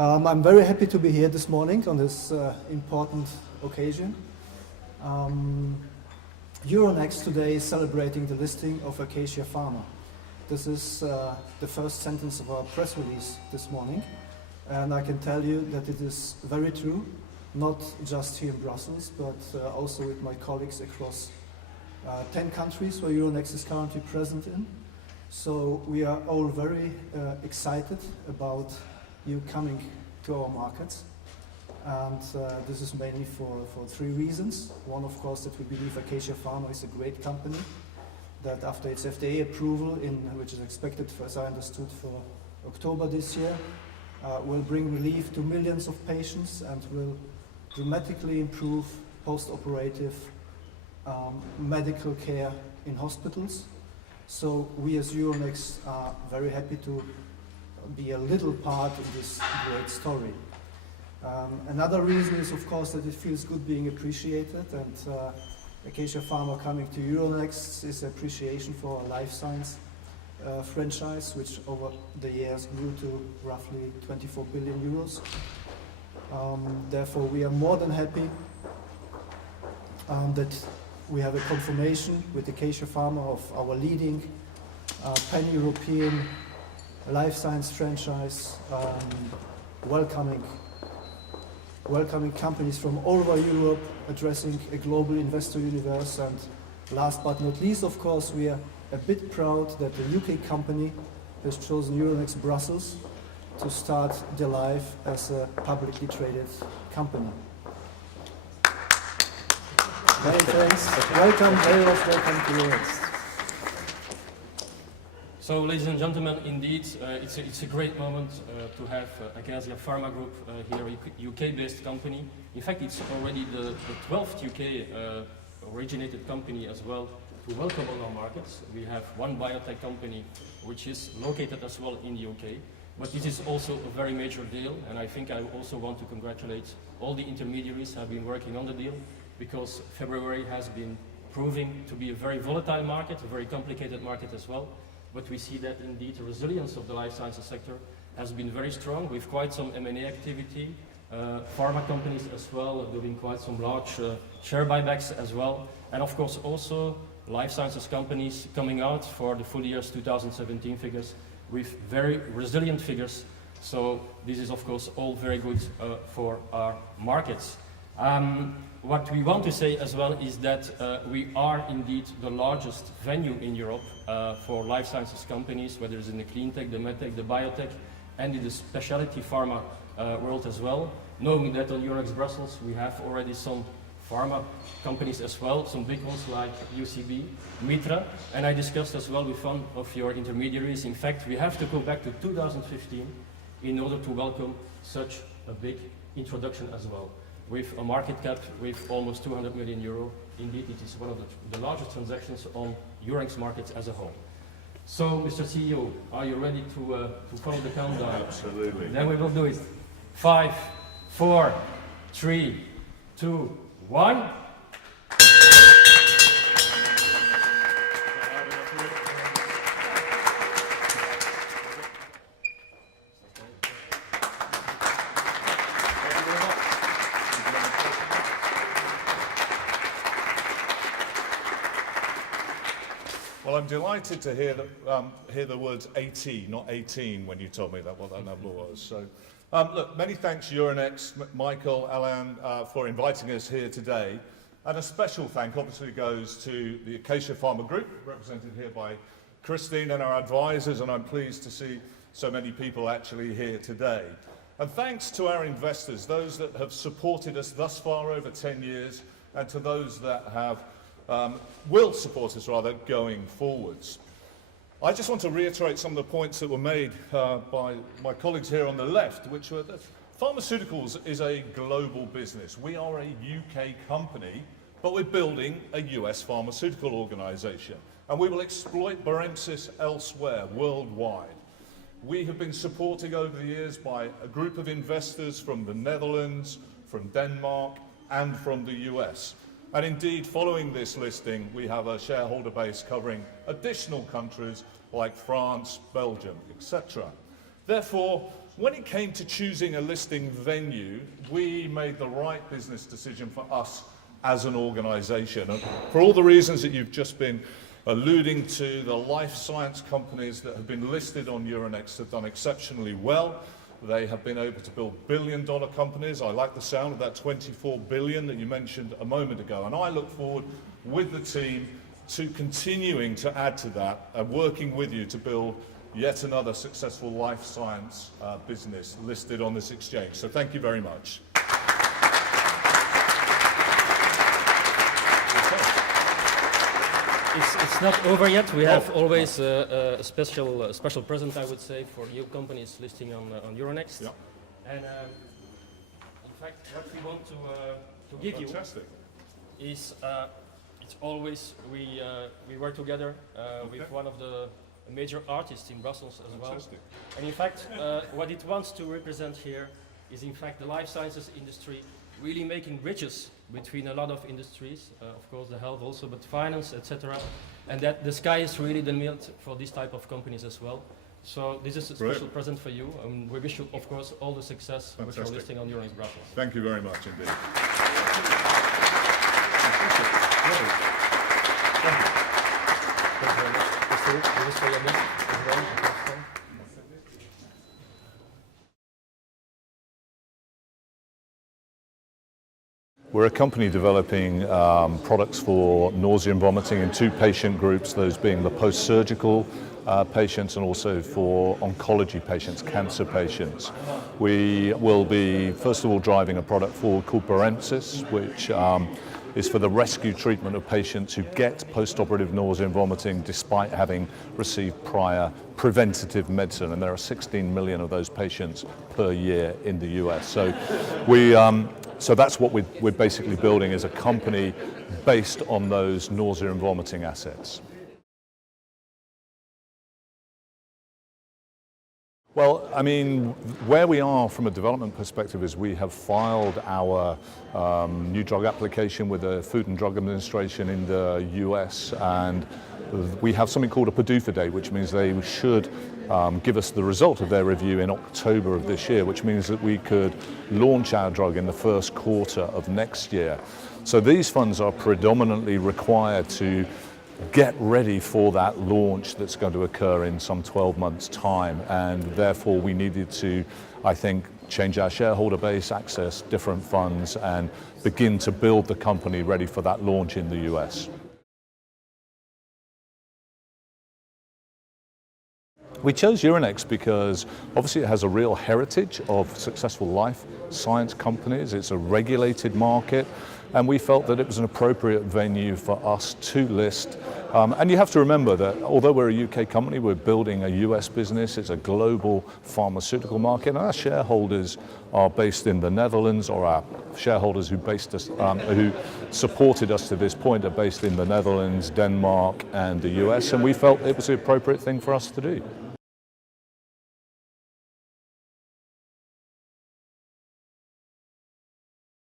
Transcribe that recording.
I'm very happy to be here this morning on this important occasion. Euronext today is celebrating the listing of Acacia Pharma. This is the first sentence of our press release this morning, and I can tell you that it is very true, not just here in Brussels, but also with my colleagues across 10 countries where Euronext is currently present in. So we are all very excited about you coming to our markets, and this is mainly for three reasons. One, of course, that we believe Acacia Pharma is a great company, that after its FDA approval, which is expected, as I understood, for October this year, will bring relief to millions of patients and will dramatically improve post-operative medical care in hospitals. So we as Euronext are very happy to be a little part of this great story. Another reason is, of course, that it feels good being appreciated, and Acacia Pharma coming to Euronext is appreciation for our life science franchise, which over the years grew to roughly 24 billion euros. Therefore, we are more than happy that we have a confirmation with Acacia Pharma of our leading pan-European life science franchise, welcoming companies from all over Europe, addressing a global investor universe. And last but not least, of course, we are a bit proud that a UK company has chosen Euronext Brussels to start their life as a publicly traded company. Many thanks. Welcome, very much welcome to Euronext. So, ladies and gentlemen, indeed, it's a great moment to have Acacia Pharma Group here, a UK-based company. In fact, it's already the 12th UK-originated company as well to welcome on our markets. We have one biotech company which is located as well in the UK, but this is also a very major deal, and I think I also want to congratulate all the intermediaries who have been working on the deal, because February has been proving to be a very volatile market, a very complicated market as well. But we see that indeed the resilience of the life sciences sector has been very strong with quite some M&A activity, pharma companies as well doing quite some large share buybacks as well, and of course also life sciences companies coming out for the full year's 2017 figures with very resilient figures. So this is of course all very good for our markets. What we want to say as well is that we are indeed the largest venue in Europe for life sciences companies, whether it's in the clean tech, the medtech, the biotech, and in the specialty pharma world as well. Knowing that on Euronext Brussels we have already some pharma companies as well, some big ones like UCB, Mitra, and I discussed as well with one of your intermediaries. In fact, we have to go back to 2015 in order to welcome such a big introduction as well. With a market cap with almost 200 million euro, indeed it is one of the largest transactions on Eurex markets as a whole. So, Mr. CEO, are you ready to follow the countdown? Absolutely. Then we will do it. 5, 4, 3, 2, 1. Well, I'm delighted to hear the words 80, not 18, when you told me what that number was. So, look, many thanks, Euronext, Michael, Alain, for inviting us here today. And a special thank obviously goes to the Acacia Pharma Group, represented here by Christine and our advisors, and I'm pleased to see so many people actually here today. And thanks to our investors, those that have supported us thus far over 10 years, and to those that have will support us rather going forwards. I just want to reiterate some of the points that were made by my colleagues here on the left, which were that pharmaceuticals is a global business. We are a UK company, but we're building a US pharmaceutical organisation, and we will exploit Baremsys elsewhere, worldwide. We have been supported over the years by a group of investors from the Netherlands, from Denmark, and from the US. And indeed, following this listing, we have a shareholder base covering additional countries like France, Belgium, etc. Therefore, when it came to choosing a listing venue, we made the right business decision for us as an organization. And for all the reasons that you've just been alluding to, the life science companies that have been listed on Euronext have done exceptionally well. They have been able to build billion-dollar companies. I like the sound of that 24 billion that you mentioned a moment ago. And I look forward with the team to continuing to add to that and working with you to build yet another successful life science business listed on this exchange. So thank you very much. It's not over yet. We have always a special present, I would say, for new companies listing on Euronext. Yeah. And in fact, what we want to give Fantastic. you is it's always we work together with one of the major artists in Brussels as Fantastic. well. And in fact, what it wants to represent here is in fact the life sciences industry really making bridges between a lot of industries, of course the health also, but finance, etc. And that the sky is really the limit for this type of companies as well. So this is a special present for you, and we wish you, of course, all the success with your listing on Euronext Brussels. Thank you very much indeed. We're a company developing products for nausea and vomiting in two patient groups, those being the post-surgical patients and also for oncology patients, cancer patients. We will be, first of all, driving a product forward called Barensis, which is for the rescue treatment of patients who get post-operative nausea and vomiting despite having received prior preventative medicine, and there are 16 million of those patients per year in the US. So that's what we're basically building, is a company based on those nausea and vomiting assets. Well, I mean, where we are from a development perspective is we have filed our new drug application with the Food and Drug Administration in the US, and we have something called a PDUFA date, which means they should give us the result of their review in October of this year, which means that we could launch our drug in the first quarter of next year. So these funds are predominantly required to get ready for that launch that's going to occur in some 12 months' time, and therefore we needed to, I think, change our shareholder base, access different funds, and begin to build the company ready for that launch in the US. We chose Euronext because obviously it has a real heritage of successful life science companies. It's a regulated market, and we felt that it was an appropriate venue for us to list. And you have to remember that although we're a UK company, we're building a US business. It's a global pharmaceutical market, and our shareholders are based in the Netherlands, or our shareholders who supported us to this point are based in the Netherlands, Denmark, and the US, and we felt it was the appropriate thing for us to do.